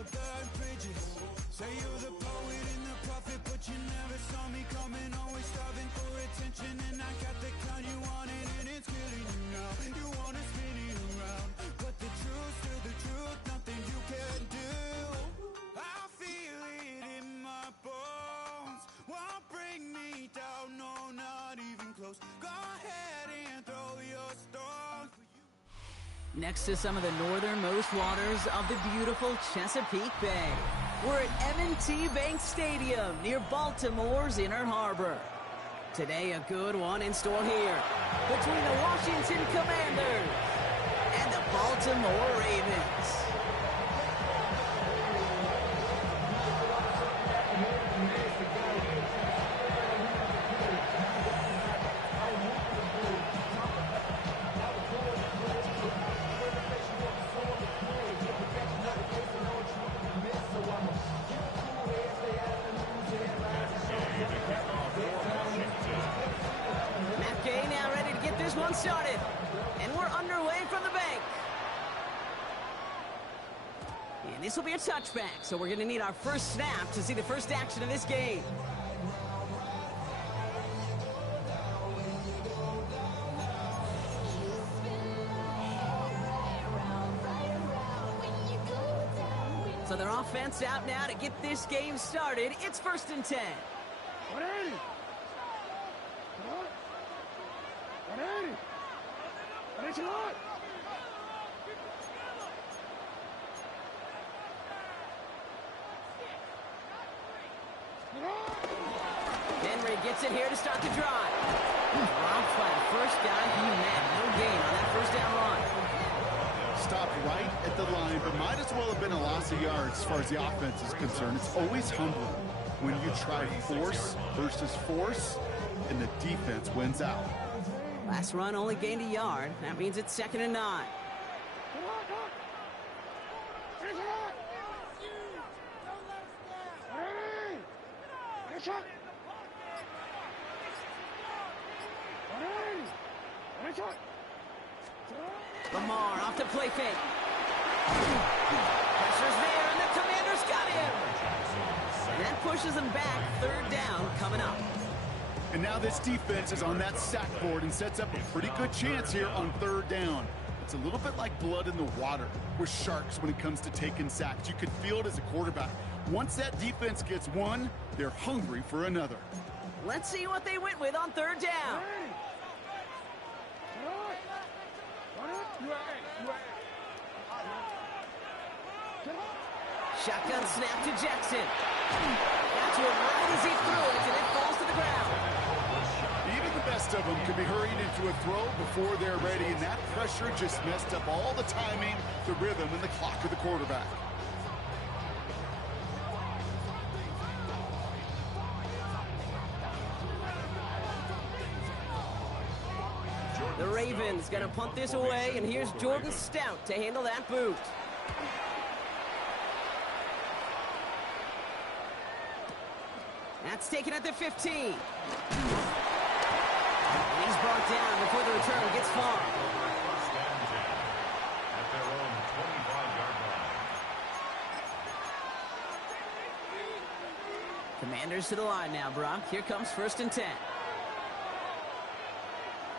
to burn bridges. Say you're the poet and the prophet, but you never saw me coming. Always starving for attention, and I got the kind you wanted, and it's killing you now. You wanna spin it around, but the truth's still the truth. Nothing you can do. I feel it in my bones. Won't bring me down, no, not even close. Go ahead and throw your stones. Next to some of the northernmost waters of the beautiful Chesapeake Bay, we're at M&T Bank Stadium near Baltimore's Inner Harbor. Today, a good one in store here between the Washington Commanders and the Baltimore Ravens. One started, and we're underway from the bank. And this will be a touchback, so we're going to need our first snap to see the first action of this game. So their offense out now to get this game started. It's 1st and 10. Henry gets it here to start the drive. Robbed by the first guy he met. No gain on that first down run. Stopped right at the line, but might as well have been a loss of yards as far as the offense is concerned. It's always humbling when you try force versus force, and the defense wins out. Last run only gained a yard. That means it's 2nd and 9. Lamar off the play fake. Pressure's there, and the Commanders got him. And that pushes them back. 3rd down coming up. And now this defense is on that sack board and sets up a pretty good chance here on 3rd down. It's a little bit like blood in the water with Sharks when it comes to taking sacks. You could feel it as a quarterback. Once that defense gets one, they're hungry for another. Let's see what they went with on 3rd down. Shotgun snap to Jackson. Got to him right as he threw it, and it falls to the ground. Even the best of them could be hurried into a throw before they're ready, and that pressure just messed up all the timing, the rhythm, and the clock of the quarterback. The Ravens going to punt this away, and here's Jordan Stout to handle that boot. That's taken at the 15. And he's brought down before the return gets far. At their own 25-yard line. Commanders to the line now, Brock. Here comes 1st and 10.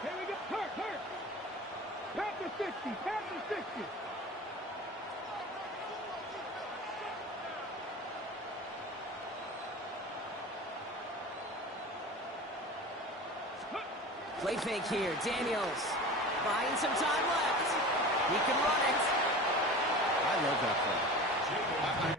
Here we go. Hurt. Pat the 60. Pat the 60. Play fake here. Daniels buying some time left. He can run it. I love that play.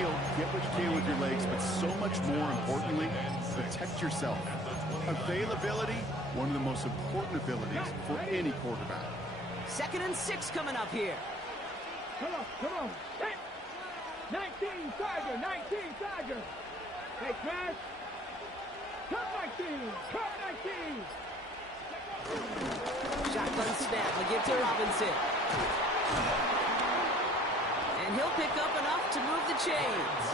field, get what you can with your legs, but so much more importantly, protect yourself. Availability, one of the most important abilities for any quarterback. 2nd and 6 coming up here. Come on. Hit. 19, Tiger, 19, Tiger. Hey, Chris. Cut 19, cut 19. Shotgun snap, we give to Robinson. And he'll pick up enough to move the chains.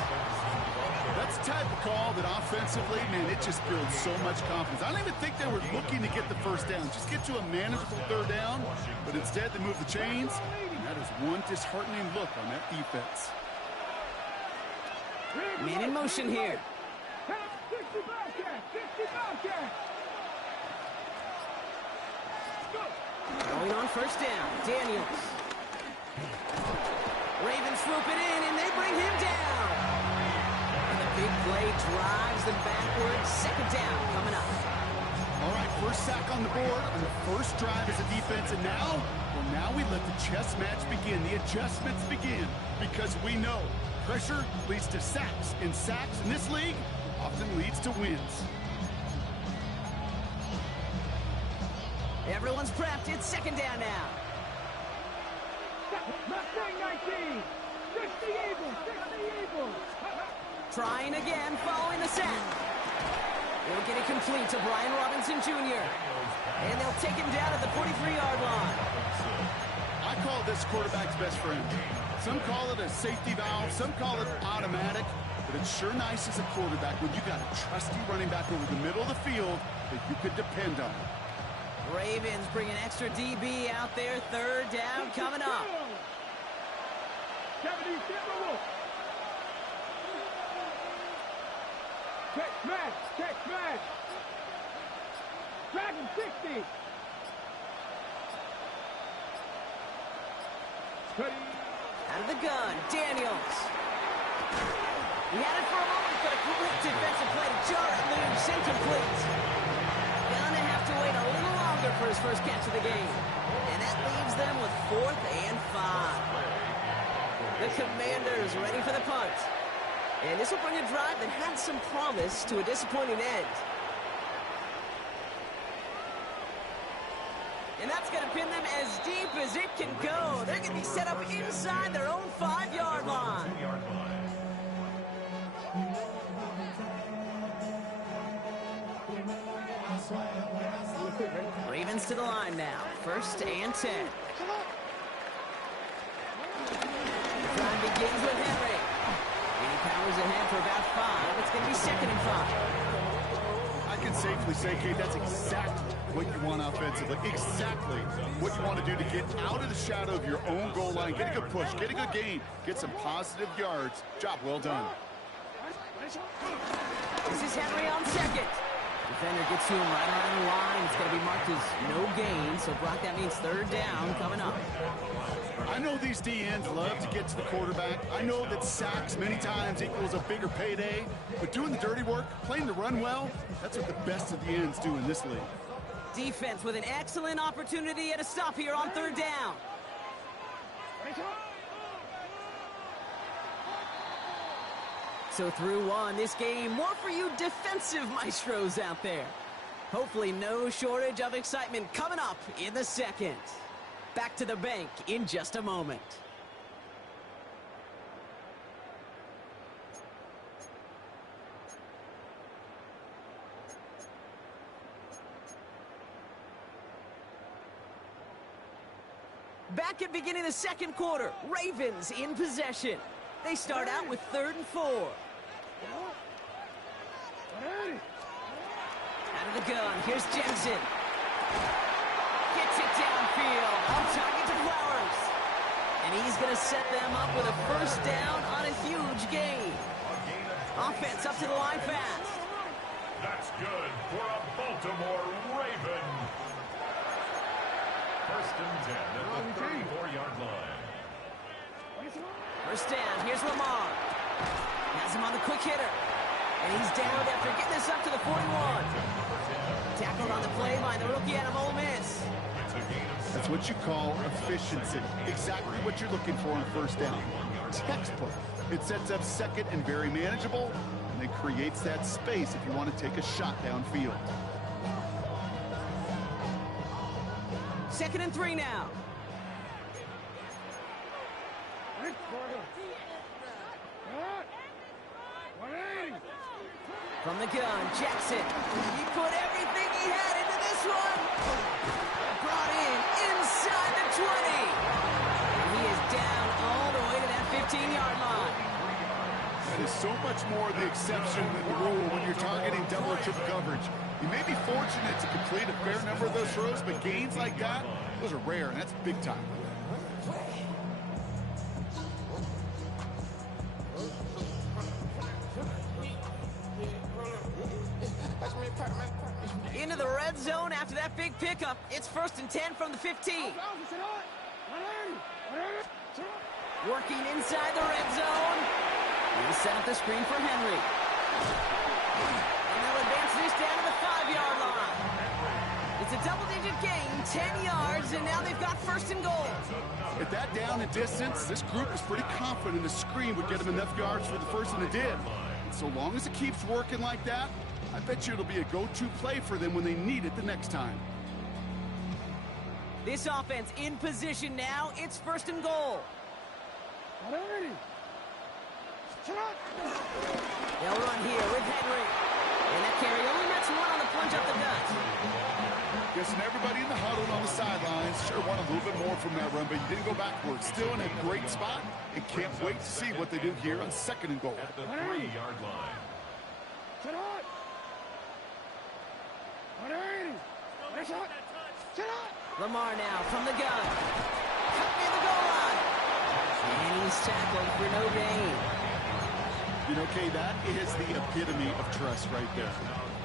That's the type of call that offensively, man, it just builds so much confidence. I don't even think they were looking to get the first down. Just get to a manageable 3rd down, but instead they move the chains. And that is one disheartening look on that defense. Man in motion here. 60 Bobcat, 60 Bobcat. Going on 1st down, Daniels. Ravens swoop it in, and they bring him down. And the big play drives them backwards. 2nd down coming up. All right, first sack on the board on the first drive as a defense, and now we let the chess match begin. The adjustments begin because we know pressure leads to sacks, and sacks in this league often leads to wins. Everyone's prepped. It's 2nd down now. Mustang 19, 60 Eagles, 60 Eagles. Trying again following the sack. They'll get it complete to Brian Robinson Jr. And they'll take him down at the 43-yard line. I call this quarterback's best friend. Some call it a safety valve, some call it automatic, but it's sure nice as a quarterback when you got a trusty running back over the middle of the field that you could depend on. Ravens bring an extra DB out there. 3rd down coming up. 70 Timberwolves. Check smash. Dragon 60. Out of the gun, Daniels. He had it for a moment, but a quick defensive play to jar it loose, incomplete. Gonna have to wait a little longer for his first catch of the game. And that leaves them with 4th and 5. The Commanders ready for the punt. And this will bring a drive that had some promise to a disappointing end. And that's going to pin them as deep as it can go. They're going to be set up inside their own 5-yard line. Ravens to the line now. 1st and 10. The drive begins with Henry. He powers ahead for about 5. It's going to be 2nd and 5. I can safely say, Kate, that's exactly what you want offensively. Exactly what you want to do to get out of the shadow of your own goal line. Get a good push, get a good gain, get some positive yards. Job well done. This is Henry on 2nd. Defender gets to him right around the line. It's going to be marked as no gain. So, Brock, that means 3rd down coming up. I know these DNs love to get to the quarterback. I know that sacks many times equals a bigger payday. But doing the dirty work, playing the run well, that's what the best of the ends do in this league. Defense with an excellent opportunity at a stop here on 3rd down. So through one, this game, more for you defensive maestros out there. Hopefully no shortage of excitement coming up in the 2nd. Back to the bank in just a moment. Back at beginning of the 2nd quarter, Ravens in possession. They start out with 3rd and 4. Out of the gun, here's Jensen. Gets it downfield, on target to Flowers. And he's going to set them up with a 1st down on a huge gain. Offense up to the line fast. That's good for a Baltimore Raven. 1st and 10 at the 34-yard line. 1st down, here's Lamar. Has him on the quick hitter. And he's down after getting this up to the 41. Tackled on the play by the rookie out of Ole Miss. That's what you call efficiency. Exactly what you're looking for on 1st down. Textbook It sets up second and very manageable, and it creates that space if you want to take a shot downfield. 2nd and 3 now. From the gun, Jackson. He put everything he had into this one. Brought in inside the 20. And he is down all the way to that 15-yard line. That is so much more the exception than the rule when you're targeting double or triple coverage. You may be fortunate to complete a fair number of those throws, but gains like that, those are rare, and that's big time. Into the red zone after that big pickup. It's 1st and 10 from the 15. Working inside the red zone. He'll set up the screen for Henry. And they'll advance this down to the 5-yard line. It's a double-digit gain, 10 yards, and now they've got 1st and goal. At that down and distance, this group is pretty confident a screen would get them enough yards for the first, and it did. And so long as it keeps working like that, I bet you it'll be a go-to play for them when they need it the next time. This offense in position now. It's 1st and goal. They'll run here with Henry. And that carry only makes one on the plunge up the gut. Guessing everybody in the huddle and on the sidelines sure want a little bit more from that run, but you didn't go backwards. Still in a great spot, and can't wait to see what they do here on 2nd and goal. At the 3-yard line. Lamar now from the gun. Cut near the goal line. And he's tackled for no gain. You know, Kay, that is the epitome of trust right there.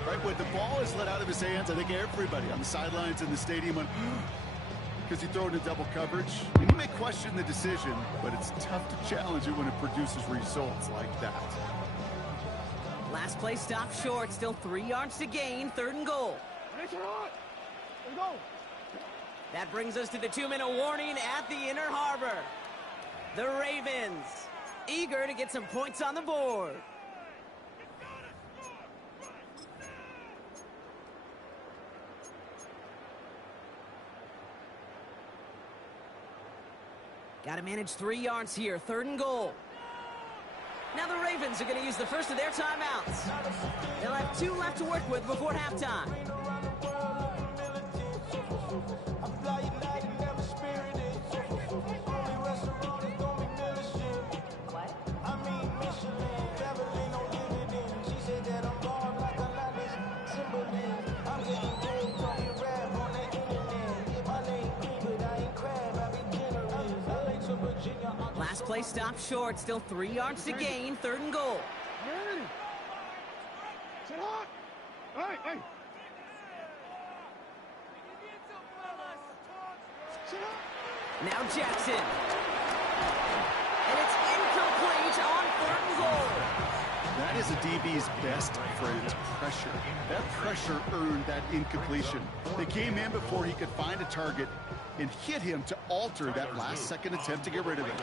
Right, when the ball is let out of his hands, I think everybody on the sidelines in the stadium went, because you throw it in double coverage. And you may question the decision, but it's tough to challenge it when it produces results like that. Last play stopped short. Still 3 yards to gain. 3rd and goal. That brings us to the 2-minute warning at the Inner Harbor. The Ravens, eager to get some points on the board. Got to manage 3 yards here. 3rd and goal. Now the Ravens are going to use the first of their timeouts. They'll have 2 left to work with before halftime. Last play stopped short. Still 3 yards to gain. 3rd and goal. Now Jackson. And it's incomplete on 3rd and goal. That is a DB's best friend, pressure. That pressure earned that incompletion. They came in before he could find a target and hit him to alter that last-second attempt to get rid of it.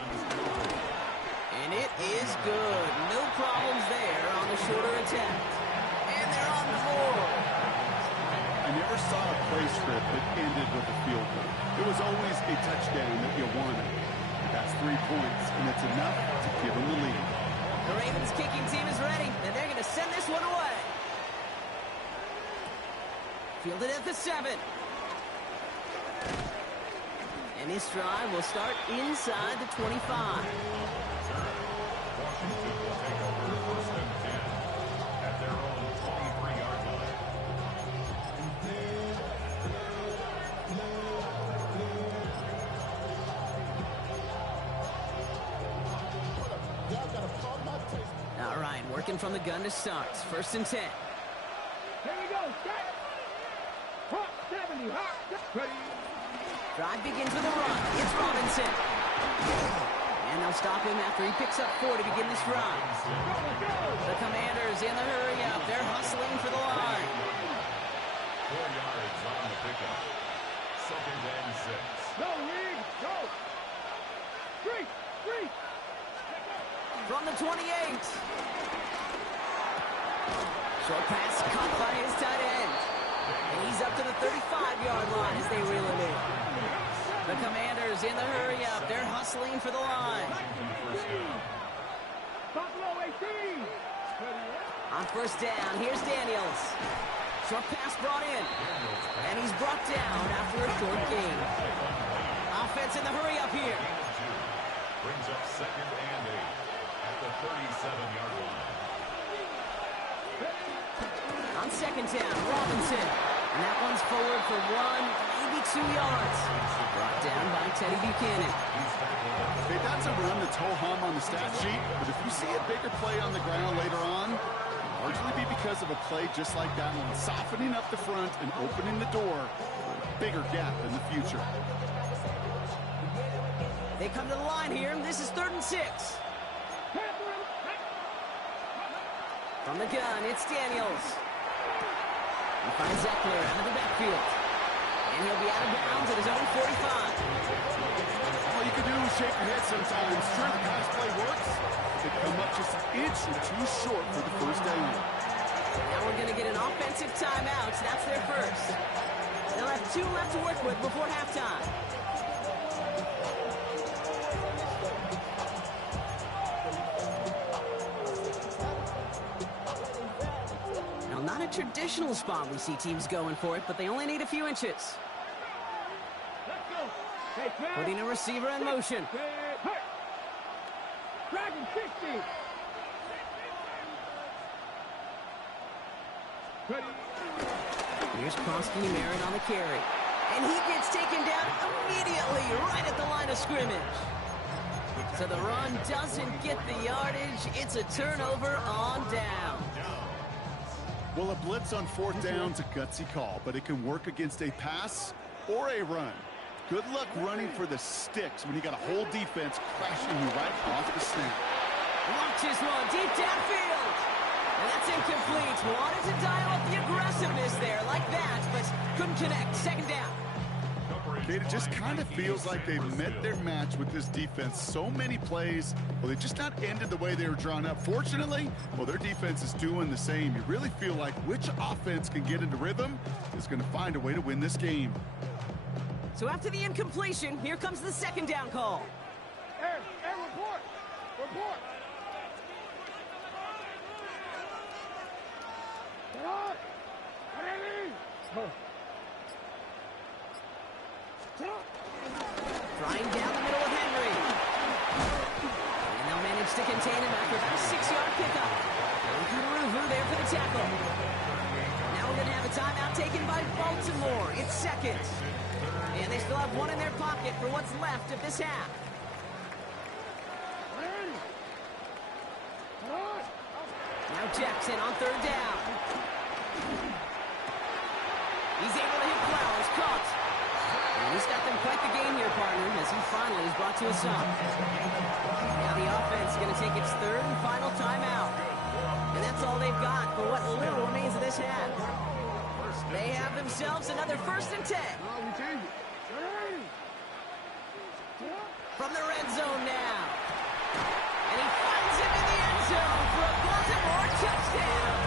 And it is good. No problems there on the shorter attempt. And they're on the board. I never saw a play script that ended with a field goal. It was always a touchdown that you wanted. That's 3 points, and it's enough to give them the lead. The Ravens kicking team is ready, and they're going to send this one away. Fielded at the 7. And this drive will start inside the 25. Washington will take over 1st and 10 at their own 23-yard line. All right, working from the gun to start. 1st and 10. Here we go. Set. Hot 70. Hot. Ready. Drive begins with a run. It's Robinson. And they'll stop him after he picks up 4 to begin this drive. The Commanders in the hurry up. They're hustling for the line. 4 yards on the pickup. 2nd and 6. Go, Reed. Go. 3. From the 28. Short pass caught by his tight end. And he's up to the 35-yard line as they reel him in. The Commanders in the hurry-up. They're hustling for the line. Buffalo 18. On first down, here's Daniels. Short pass brought in. And he's brought down after a short gain. Offense in the hurry-up here. Brings up 2nd and 8 at the 37-yard line. On second down, Robinson. And that one's forward for 1, maybe 2 yards. Brought down by Teddy Buchanan. Hey, that's a run that's ho-hum on the stat sheet, but if you see a bigger play on the ground later on, it'll largely be because of a play just like that one, softening up the front and opening the door for a bigger gap in the future. They come to the line here, and this is 3rd and 6. From the gun, it's Daniels. He finds Eckler out of the backfield. And he'll be out of bounds at his own 45. All you can do is shake your head sometimes. Sure, the pass play works. They come up just an inch or two short for the first down. Now we're going to get an offensive timeout. That's their first. They'll have 2 left to work with before halftime. Not a traditional spot we see teams going for it, but they only need a few inches. Putting a receiver in motion. Dragon 60. Here's Kronsky Merritt on the carry. And he gets taken down immediately right at the line of scrimmage. So the run doesn't get the yardage. It's a turnover on down. Well, a blitz on 4th down's a gutsy call, but it can work against a pass or a run. Good luck running for the sticks when you got a whole defense crashing you right off the snap. Launches one deep downfield. And that's incomplete. Wanted to dial up the aggressiveness there like that, but couldn't connect. 2nd down. Kate, it just kind of feels like they've met their match with this defense. So many plays, well, they just not ended the way they were drawn up. Fortunately, well, their defense is doing the same. You really feel like which offense can get into rhythm is going to find a way to win this game. So after the incompletion, here comes the 2nd down call. Air, report. Report. Get on. Ready. Flying down the middle of Henry. And they'll manage to contain him after about a 6-yard pickup. Ruvu there for the tackle. Now we're going to have a timeout taken by Baltimore. It's 2nd. And they still have 1 in their pocket for what's left of this half. Now Jackson on 3rd down. He's able to hit Flowers. Caught. And he's got them quite the game here, partner, as he finally is brought to a stop. Now the offense is going to take its 3rd and final timeout. And that's all they've got for what little remains of this half. They have themselves another 1st and 10. From the red zone now. And he finds it in the end zone for a Baltimore touchdown.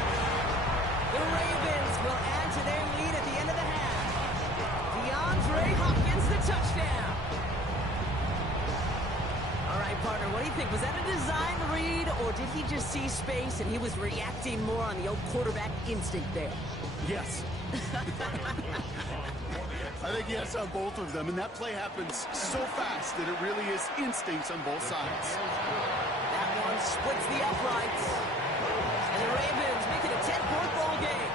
The Ravens will add to their lead at the end of the half. DeAndre Hopkins, the touchdown. All right, partner, what do you think? Was that a design read, or did he just see space and he was reacting more on the old quarterback instinct there? Yes. I think yes on both of them, and that play happens so fast that it really is instincts on both sides. That one splits the uprights. And the Ravens make it a 10-point ball game.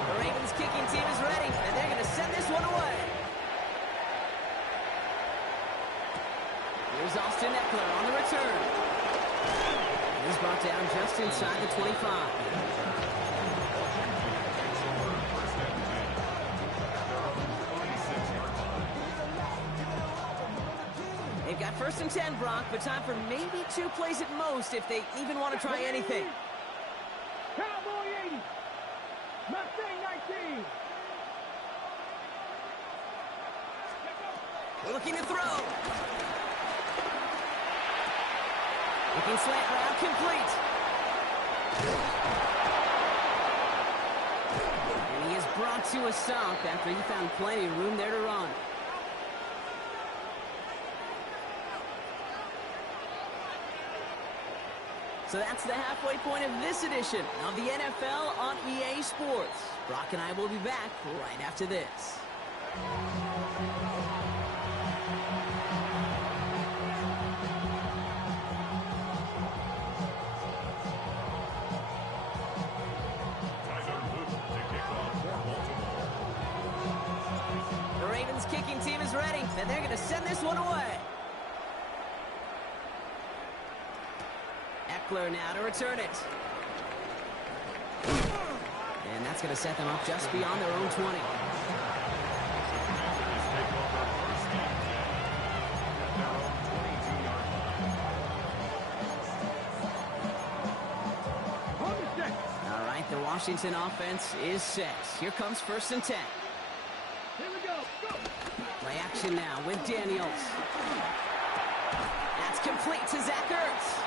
The Ravens kicking team is ready, and they're going to send this one away. Here's Austin Eckler on the return. He's brought down just inside the 25. They've got 1st and 10, Brock, but time for maybe 2 plays at most if they even want to try anything. Cowboy 80. Mustang 19. Looking to throw. Looking slant route complete. And he is brought to a stop after he found plenty of room there to run. So that's the halfway point of this edition of the NFL on EA Sports. Brock and I will be back right after this. The Ravens kicking team is ready, and they're going to send this one away. Eckler now to return it. And that's going to set them up just beyond their own 20. All right, the Washington offense is set. Here comes 1st and 10. Here we go. Go. Play action now with Daniels. That's complete to Zach Ertz.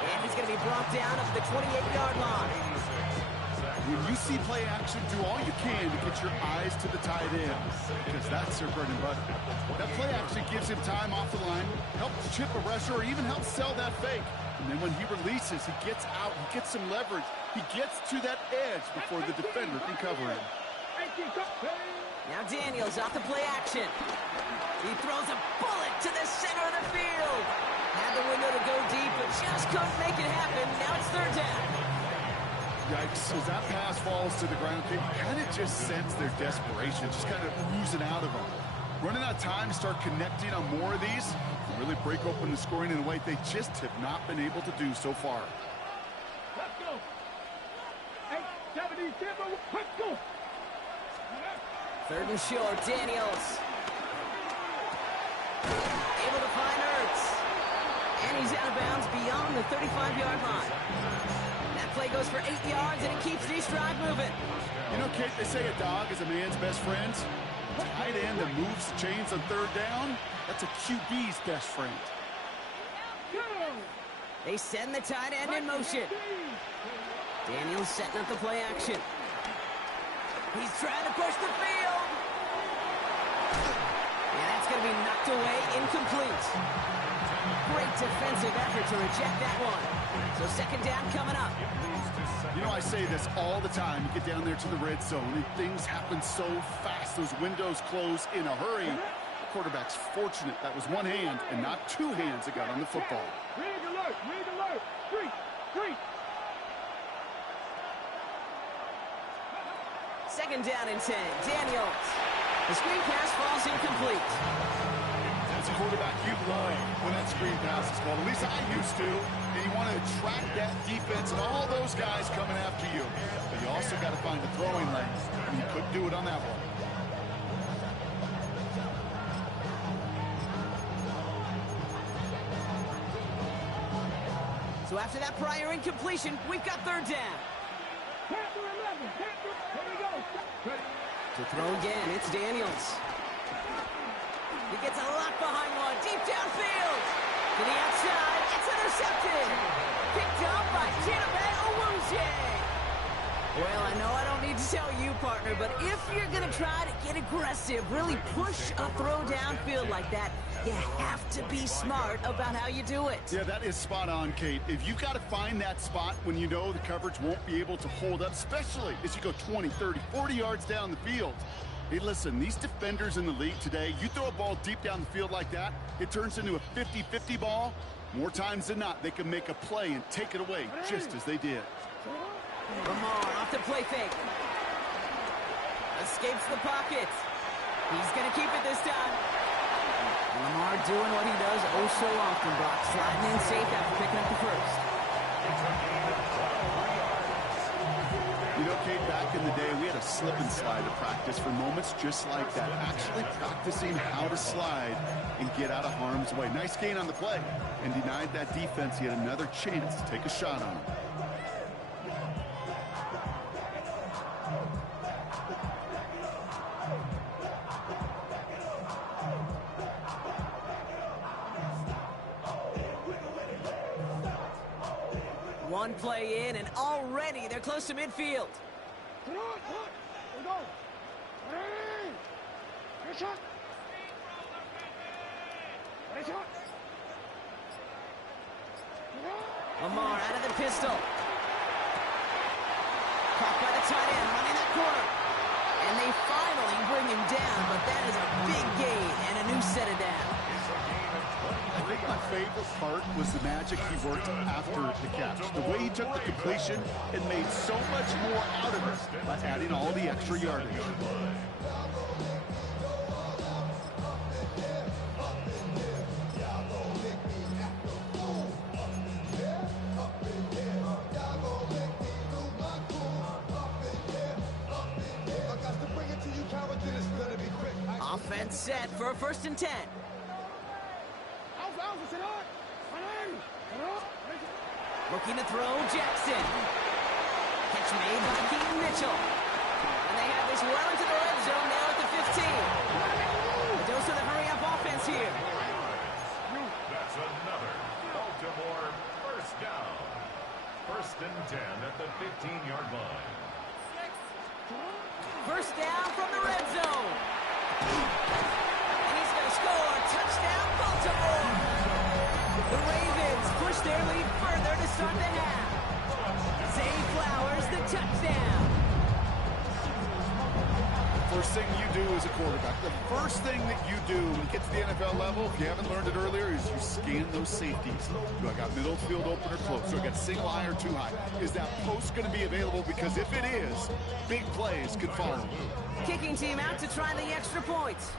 And he's going to be brought down at the 28-yard line. When you see play action, do all you can to get your eyes to the tight end, because that's their bread and butter. That play action gives him time off the line, helps chip a rusher, or even helps sell that fake. And then when he releases, he gets out, he gets some leverage. He gets to that edge before the defender can cover him. Now Daniels off the play action. He throws a bullet to the center of the field. Had the window to go deep, but just couldn't make it happen. Now it's 3rd down. Yikes, as that pass falls to the ground, you kind of just sense their desperation, just kind of oozing out of them. Running out of time to start connecting on more of these, and really break open the scoring in a way they just have not been able to do so far. Let's go. 8-77. Let's go. 3rd and short, Daniels. Able to find Ertz. And he's out of bounds beyond the 35-yard line. That play goes for 8 yards, and it keeps these drive moving. You know, Kate, they say a dog is a man's best friend. Tight end that moves the chains on 3rd down, that's a QB's best friend. They send the tight end in motion. Daniels setting up the play action. He's trying to push the field. And that's going to be knocked away, incomplete. Great defensive effort to reject that one. So 2nd down coming up. You know, I say this all the time. You get down there to the red zone, and things happen so fast. Those windows close in a hurry. The quarterback's fortunate that was one hand and not 2 hands that got on the football. Rig alert. Rig alert. Street. 2nd down and 10. Daniels. The screen pass falls incomplete. As a quarterback, you love when that screen pass is called. At least I used to. And you want to attract that defense and all those guys coming after you. But you also got to find the throwing lane. And you couldn't do it on that one. So after that prior incompletion, we've got 3rd down. Panther 11. Panther. Here we go. To throw again, it's Daniels. He gets a lock behind one, deep downfield. To the outside, it's intercepted. Picked up by Chidobe Awuzie. Well, I know I don't need to tell you, partner, but if you're going to try to get aggressive, really push a throw downfield like that, you have to be smart about how you do it. Yeah, that is spot on, Kate. If you've got to find that spot when you know the coverage won't be able to hold up, especially as you go 20, 30, 40 yards down the field. Hey, listen, these defenders in the league today, you throw a ball deep down the field like that, it turns into a 50-50 ball. More times than not, they can make a play and take it away, just as they did. Lamar off the play fake. Escapes the pocket. He's going to keep it this time. Lamar doing what he does oh so often, Brock. Sliding in safe after picking up the 1st. You know, Kate, back in the day, we had a slip and slide to practice for moments just like that. Actually practicing how to slide and get out of harm's way. Nice gain on the play. And denied that defense. He had another chance to take a shot on him. One play in, and already they're close to midfield. Lamar out of the pistol. Caught by the tight end, running that corner. And they finally bring him down, but that is a big gain and a new set of downs. I think my favorite part was the magic he worked after the catch. The way he took the completion and made so much more out of it by adding all the extra yardage. Offense set for a 1st and 10. Looking to throw, Jackson. Catch made by Keaton Mitchell. And they have this well into the red zone now at the 15. A dose of the hurry-up offense here. That's another Baltimore first down. 1st and 10 at the 15-yard line. First down from the red zone. And he's going to score. Touchdown, Baltimore. The Ravens push their lead further to start the half. Zay Flowers, the touchdown. First thing you do as a quarterback, the first thing that you do when you get to the NFL level, if you haven't learned it earlier, is you scan those safeties. Do I got middle field open or close? Do I got single high or too high? Is that post going to be available? Because if it is, big plays could follow. Kicking team out to try the extra points.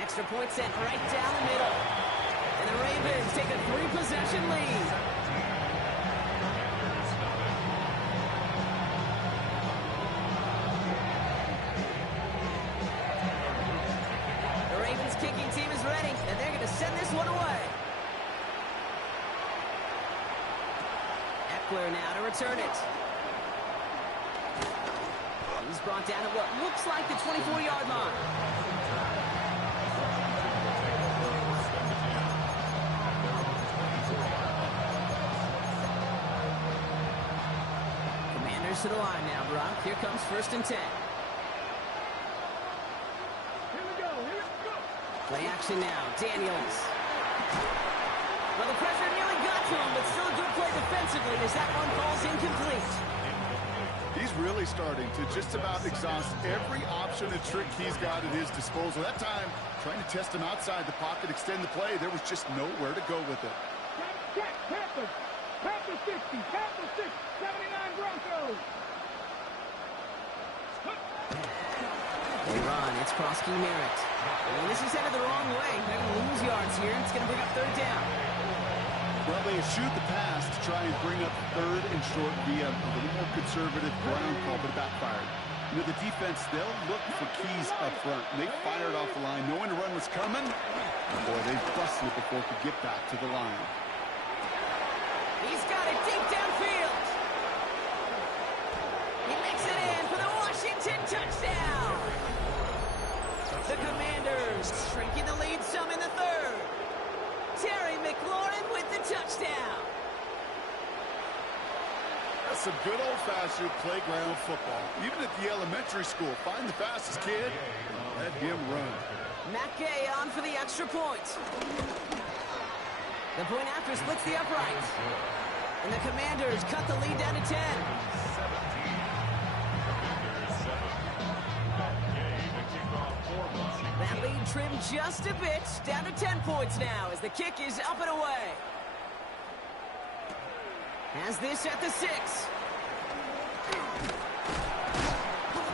Extra point sent right down the middle. And the Ravens take a 3-possession lead. The Ravens kicking team is ready, and they're going to send this one away. Eckler now to return it. He's brought down at what looks like the 24-yard line. To the line now, Brock. Here comes 1st and 10. Here we go. Play action now. Daniels. Well, the pressure nearly got to him, but still a good play defensively as that one falls incomplete. He's really starting to just about exhaust every option and trick he's got at his disposal. That time, trying to test him outside the pocket, extend the play, there was just nowhere to go with it. Panthers 60, Panthers 6, 79 Broncos. They run. It's Krosky Merritt. And this is headed the wrong way. They're going to lose yards here. It's going to bring up 3rd down. Well, they shoot the pass to try and bring up 3rd and short via a little more conservative ground call, but it backfired. You know, the defense, they'll look for keys up front. They fired off the line, knowing the run was coming. Boy, they busted it before it could get back to the line. He's got it deep downfield. He makes it in for the Washington touchdown. The Commanders shrinking the lead some in the 3rd. Terry McLaurin with the touchdown. That's some good old-fashioned playground football. Even at the elementary school, find the fastest kid and let him run. Matt Gay on for the extra point. The point after splits the uprights. And the Commanders cut the lead down to 10. That lead trimmed just a bit, down to 10 points now as the kick is up and away. Has this at the 6.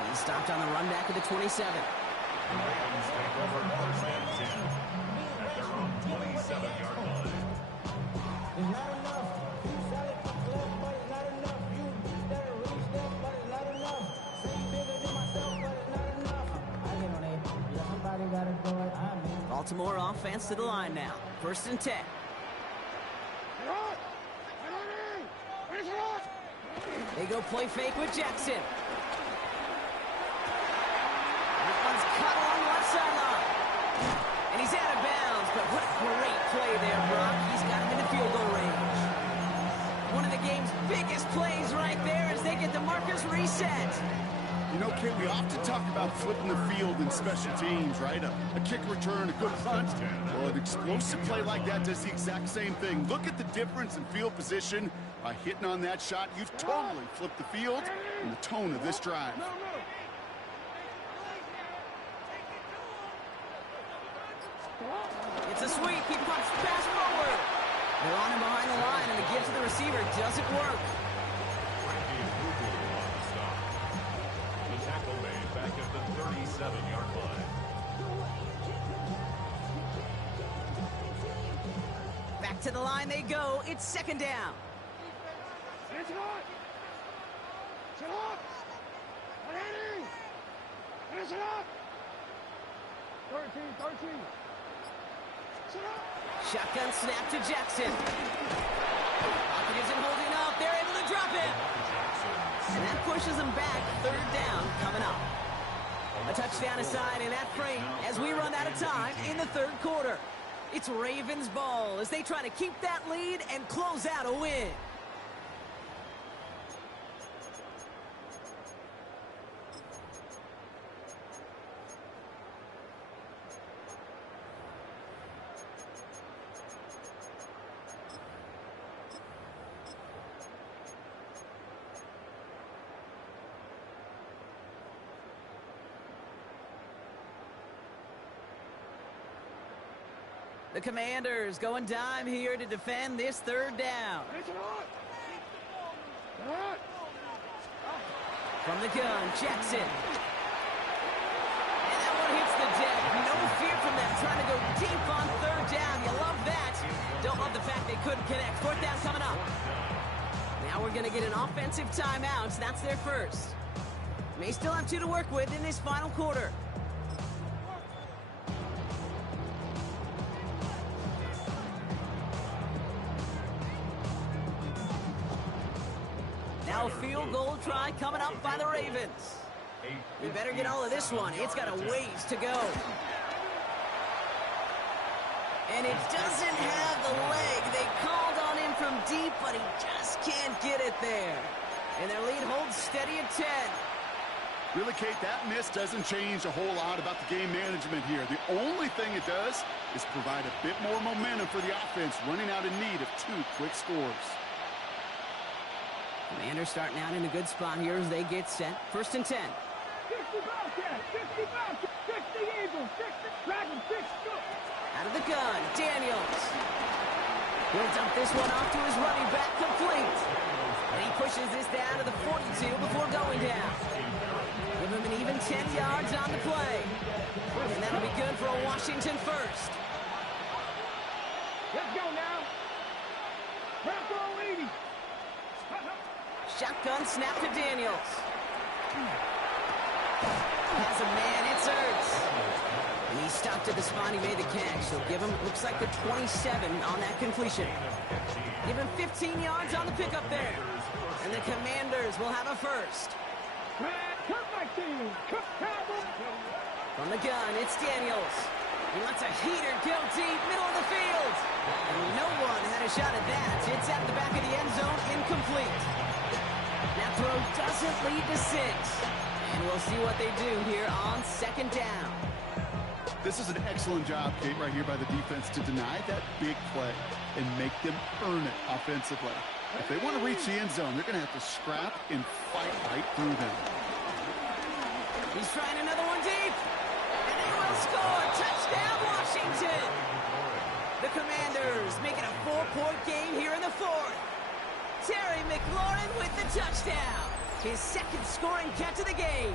He stopped on the run back at the 27. Ravens take over 1st and 10 at their own 27-yard line. It's not enough. You sell it to club, but it's not enough. You better reach them, but it's not enough. Say you bigger than myself, but it's not enough. I get on it. Yeah, somebody gotta do it. I'm in. Baltimore offense to the line now. 1st and 10. They go play fake with Jackson. That one's cut along the left sideline. And he's out of bounds, but what a great play there, Brock. He's got him in the field goal range. Okay, we often talk about flipping the field in special teams, right? A kick return, a good punt. Well, an explosive play like that does the exact same thing. Look at the difference in field position. By hitting on that shot, you've totally flipped the field and the tone of this drive. It's a sweep. He pumps the pass forward. They're on him behind the line, and the give to the receiver doesn't work. The tackle made back at the 37-yard line. Back to the line they go. It's second down. Finish it up! Finish it up! Ready! Finish it up! 13. Finish it up! Shotgun snap to Jackson. Pocket isn't holding up. They're able to drop it. And that pushes them back. Third down coming up. A touchdown aside in that frame as we run out of time in the third quarter. It's Ravens ball as they try to keep that lead and close out a win. The Commanders going dime here to defend this third down. From the gun, Jackson. And that one hits the deck. No fear from them trying to go deep on third down. You love that. Don't love the fact they couldn't connect. Fourth down coming up. Now we're going to get an offensive timeout. That's their first. May still have 2 to work with in this final quarter. Now a field goal try coming up by the Ravens. We better get all of this one. It's got a ways to go. And it doesn't have the leg. They called on him from deep, but he just can't get it there. And their lead holds steady at 10. Really, Kate, that miss doesn't change a whole lot about the game management here. The only thing it does is provide a bit more momentum for the offense, running out in need of 2 quick scores. Commanders starting out in a good spot here as they get set. First and 10. 60 Bobcats, 60 Bobcats, 60 Eagles, 60 Dragons, 60. Out of the gun, Daniels. He'll dump this one off to his running back, complete. And he pushes this down to the 42 before going down. Give him an even 10 yards on the play. And that'll be good for a Washington first. Let's go now. Back on leading. Shotgun snap to Daniels. Has a man, it's Ertz. And he stopped at the spot, he made the catch. So give him, looks like the 27 on that completion. Give him 15 yards on the pickup there. And the Commanders will have a first. Cut my team. Cut problem. From the gun, it's Daniels. He lets a heater go deep, middle of the field. And no one had a shot at that. It's at the back of the end zone, incomplete. That throw doesn't lead to 6. And we'll see what they do here on second down. This is an excellent job, Kate, right here by the defense to deny that big play and make them earn it offensively. If they want to reach the end zone, they're going to have to scrap and fight right through them. He's trying another one deep. And they will score. Touchdown, Washington. The Commanders making a 4-point game here in the fourth. Terry McLaurin with the touchdown. His second scoring catch of the game.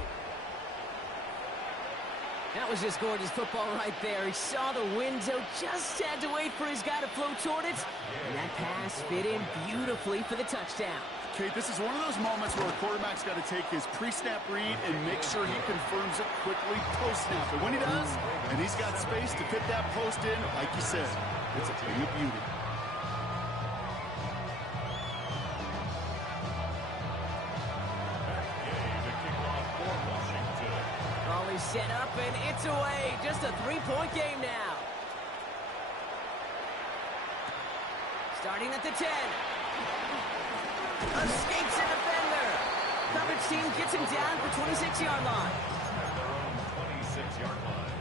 That was just gorgeous football right there. He saw the window, just had to wait for his guy to float toward it. And that pass fit in beautifully for the touchdown. Kate, this is one of those moments where a quarterback's got to take his pre-snap read and make sure he confirms it quickly post-snap. And when he does, and he's got space to fit that post in, like you said, it's a thing of beauty. Set up and it's away. Just a 3-point game now. Starting at the 10. Escapes a defender. coverage team gets him down at the 26-yard line. At their own 26-yard line.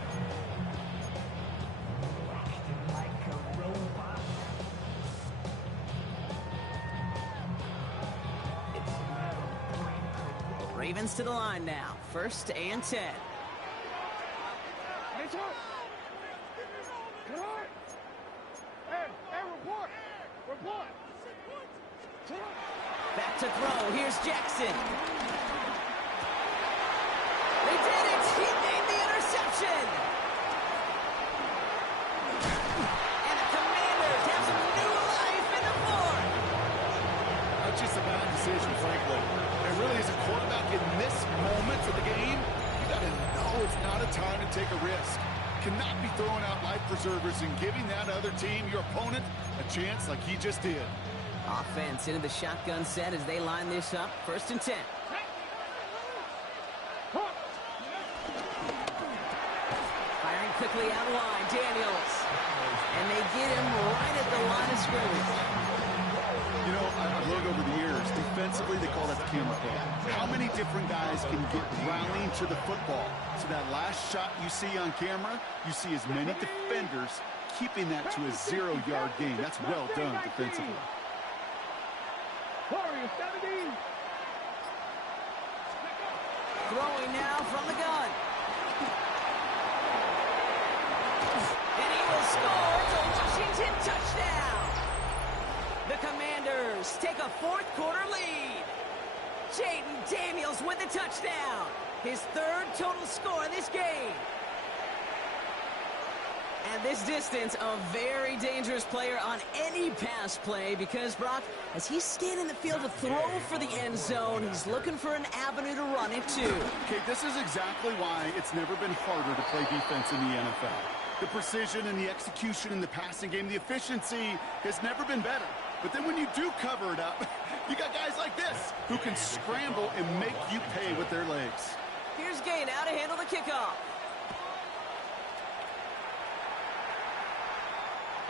Ravens to the line now. 1st and 10. It's hot. Come on. Hey, report. Report. Back to throw. Here's Jackson. They did it. He made the interception. And the Commanders have some new life in the fourth. That's just a bad decision, frankly. And really, as a quarterback in this moment of the game, you got to know it's not a time to take a risk. Cannot be throwing out life preservers and giving that other team, your opponent, a chance like he just did. Offense into the shotgun set as they line this up. 1st and 10. Firing quickly out line, Daniels. And they get him right at the line of scrimmage. You know, I've looked over the years. Defensively, they call that the camera play. How many different guys can get rallying to the football? So that last shot you see on camera, you see as many defenders keeping that to a 0-yard gain. That's well done defensively. Warriors 17. Throwing now from the gun. And he will score. It's a Washington touchdown. The Commanders take a 4th quarter lead. Jaden Daniels with the touchdown. His 3rd total score in this game. And this distance, a very dangerous player on any pass play because, Brock, as he's scanning the field to throw for the end zone, he's looking for an avenue to run it to. Okay, this is exactly why it's never been harder to play defense in the NFL. The precision and the execution in the passing game, the efficiency has never been better. But then when you do cover it up, you got guys like this who can scramble and make you pay with their legs. Here's Gay now to handle the kickoff.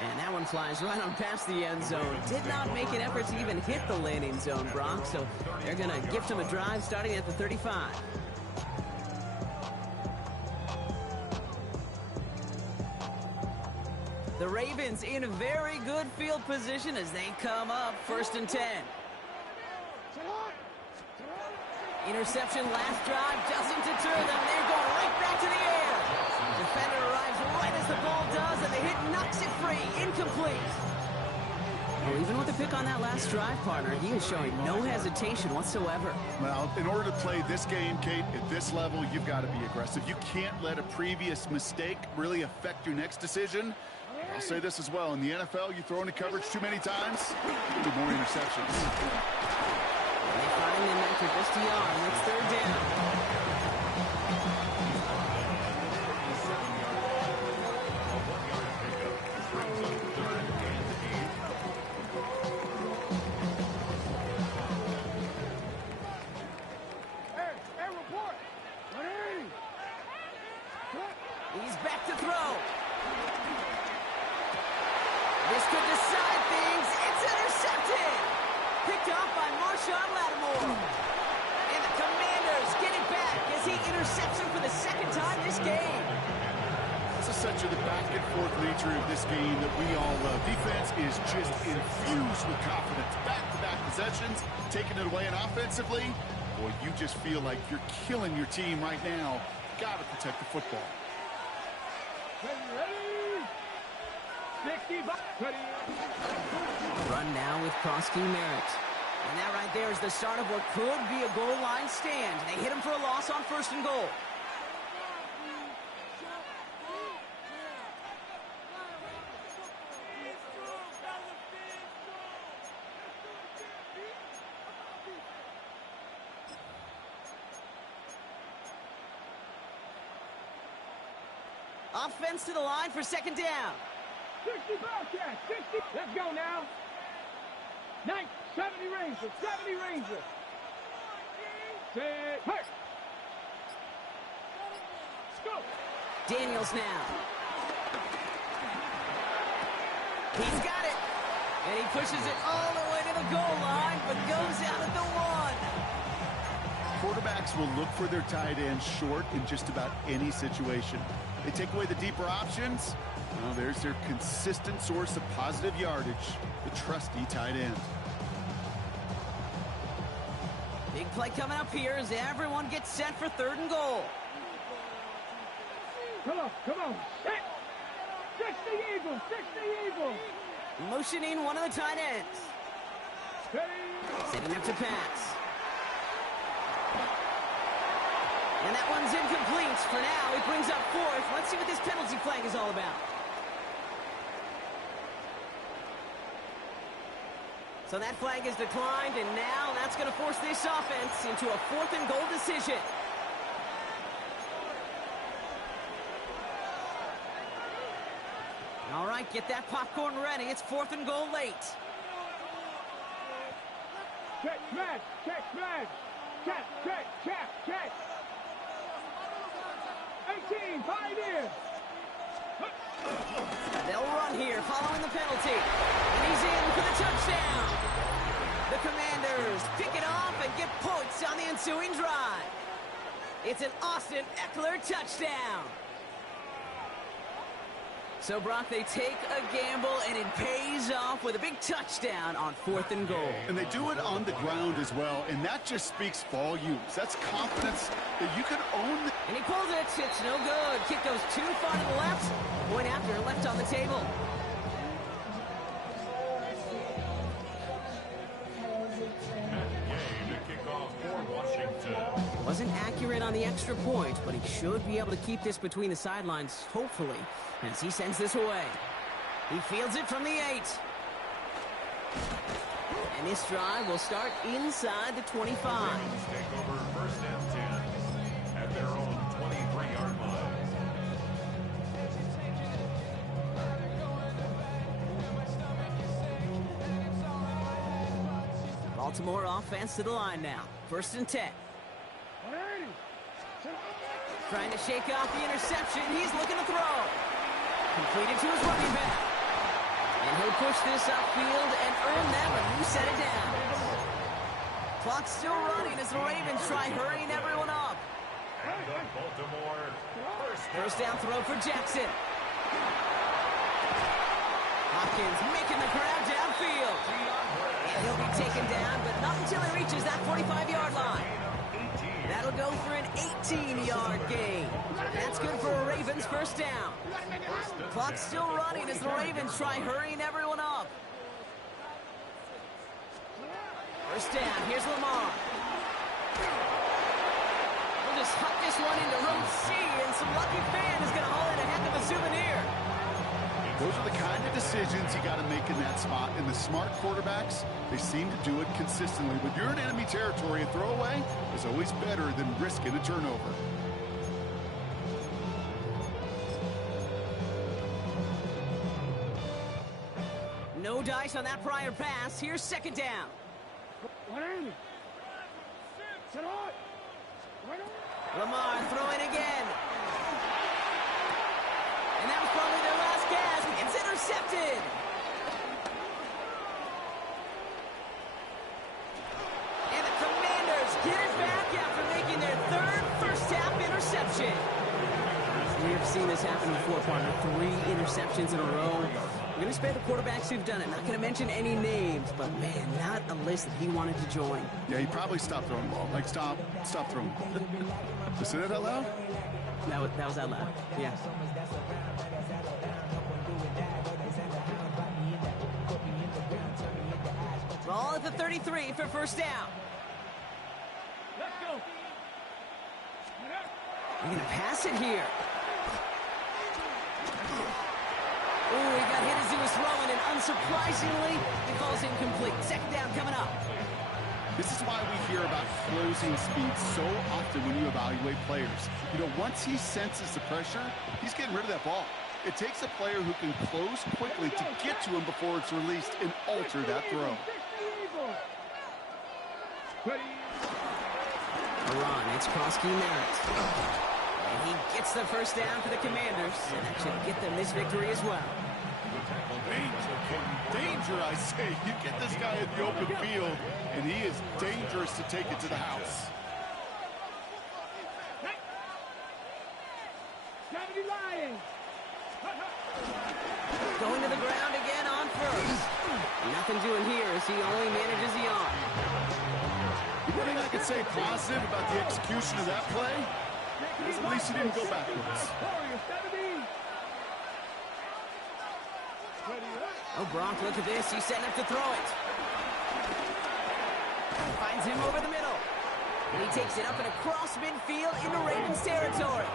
And that one flies right on past the end zone. Did not make an effort to even hit the landing zone, Brock. So they're going to gift him a drive starting at the 35. The Ravens in a very good field position as they come up 1st and 10. Interception last drive doesn't deter them. They're going right back to the air. Defender arrives right as the ball does, and the hit knocks it free. Incomplete. Well, even with the pick on that last drive, partner, he is showing no hesitation whatsoever. Well, in order to play this game, Kate, at this level, you've got to be aggressive. You can't let a previous mistake really affect your next decision. I'll say this as well. In the NFL, you throw into coverage too many times, you do more interceptions. They find him after just a yard. It's 3rd down. He's back to throw. This could decide things. It's intercepted. Picked off by Marshawn Lattimore. And the Commanders get it back as he intercepts him for the 2nd time this game. This is such a back-and-forth nature of this game that we all love. Defense is just infused with confidence. Back-to-back possessions, taking it away, and offensively, boy, you just feel like you're killing your team right now. Got to protect the football. Run now with Kroski Merritt. And that right there is the start of what could be a goal line stand. They hit him for a loss on 1st and goal. Offense to the line for 2nd down. 60 Bobcats, 60. Let's go now. 70 Rangers, 70 Rangers. Set, hurt. Let's go. Daniels now. He's got it. And he pushes it all the way to the goal line, but goes out at the 1. quarterbacks will look for their tight end short in just about any situation. They take away the deeper options. Well, there's their consistent source of positive yardage, the trusty tight end. Big play coming up here as everyone gets set for 3rd and goal. Come on. Set. 60 Eagles. Motioning one of the tight ends. Setting up to pass. And that one's incomplete. For now, he brings up 4th. Let's see what this penalty flag is all about. So that flag is declined, and now that's going to force this offense into a 4th and goal decision. All right, get that popcorn ready. It's 4th and goal late. Check, smash. Check. 18, Pioneer. They'll run here following the penalty. And he's in for the touchdown. The Commanders pick it off and get points on the ensuing drive. It's an Austin Eckler touchdown. So, Brock, they take a gamble, and it pays off with a big touchdown on 4th and goal. And they do it on the ground as well, and that just speaks volumes. That's confidence that you can own. And he pulls it. It's no good. Kick goes too far to the left. Point after, left on the table. Wasn't accurate on the extra point, but he should be able to keep this between the sidelines, hopefully, as he sends this away. He fields it from the 8. And this drive will start inside the 25. Take over 1st and 10 at their own 23-yard line. Baltimore offense to the line now. 1st and 10. Trying to shake off the interception. He's looking to throw. Completed to his running back. And he'll push this upfield and earn them a new set of downs. Clock's still running as the Ravens try hurrying everyone up. Baltimore, First down throw for Jackson. Hopkins making the grab downfield. And he'll be taken down, but not until he reaches that 45-yard line. That'll go for an 18-yard gain. That's good for a Ravens 1st down. Clock's still running as the Ravens try hurrying everyone up. 1st down, here's Lamar. We'll just huck this one into row C, and some lucky fan is going to haul in a heck of a souvenir. Those are the kind of decisions you got to make in that spot. And the smart quarterbacks, they seem to do it consistently. When you're in enemy territory, a throwaway is always better than risking a turnover. No dice on that prior pass. Here's 2nd down. Lamar throwing again. And that was probably their last gasp. It's intercepted. And the Commanders get it back after making their 3rd first-half interception. We have seen this happen before, partner. 3 interceptions in a row. We're going to spare the quarterbacks who've done it. Not going to mention any names, but, man, not a list that he wanted to join. Yeah, he probably stopped throwing the ball. Like, stop throwing. Did you say that out loud? That was out loud. Yeah. Ball at the 33 for 1st down. Let's go. They're going to pass it here. Oh, he got hit as he was throwing, and unsurprisingly, he falls incomplete. 2nd down coming up. This is why we hear about closing speed so often when you evaluate players. You know, once he senses the pressure, he's getting rid of that ball. It takes a player who can close quickly to get to him before it's released and alter that throw. A run, it's Krosky Merritt. And he gets the 1st down for the Commanders, and that should get them this victory as well. Danger, I say. You get this guy in the open field, and he is dangerous to take it to the house. going to the ground again on first. Nothing doing here as he only manages the arm. The only thing I can say positive about the execution of that play is at least he didn't go backwards. Oh, Gronk, look at this. He's setting up to throw it. Finds him over the middle. And he takes it up and across midfield into Ravens territory.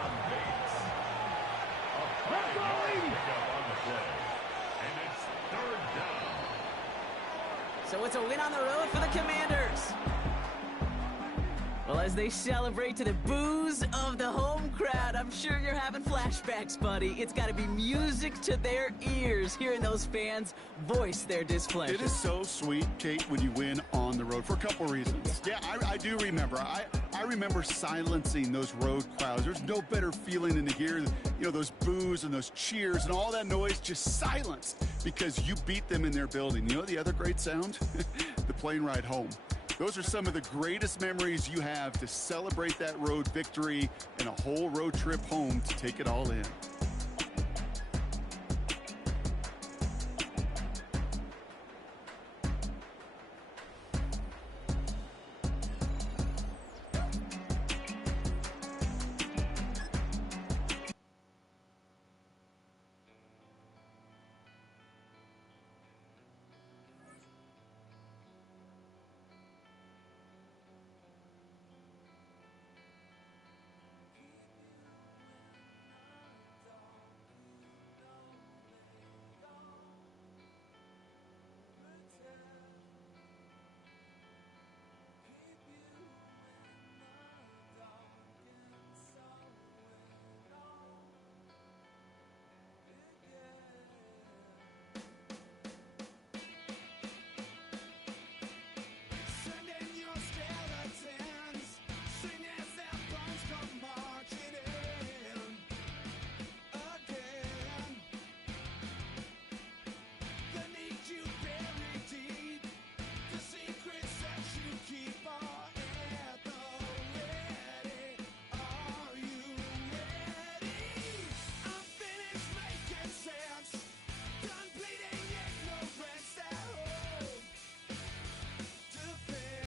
So it's a win on the road for the Commanders. Well, as they celebrate to the boos of the home crowd, I'm sure you're having flashbacks, buddy. It's got to be music to their ears, hearing those fans voice their displeasure. It is so sweet, Kate, when you win on the road for a couple reasons. Yeah, I do remember. I remember silencing those road crowds. There's no better feeling than to hear, those boos and those cheers and all that noise just silenced because you beat them in their building. You know the other great sound? The plane ride home. Those are some of the greatest memories you have to celebrate that road victory and a whole road trip home to take it all in.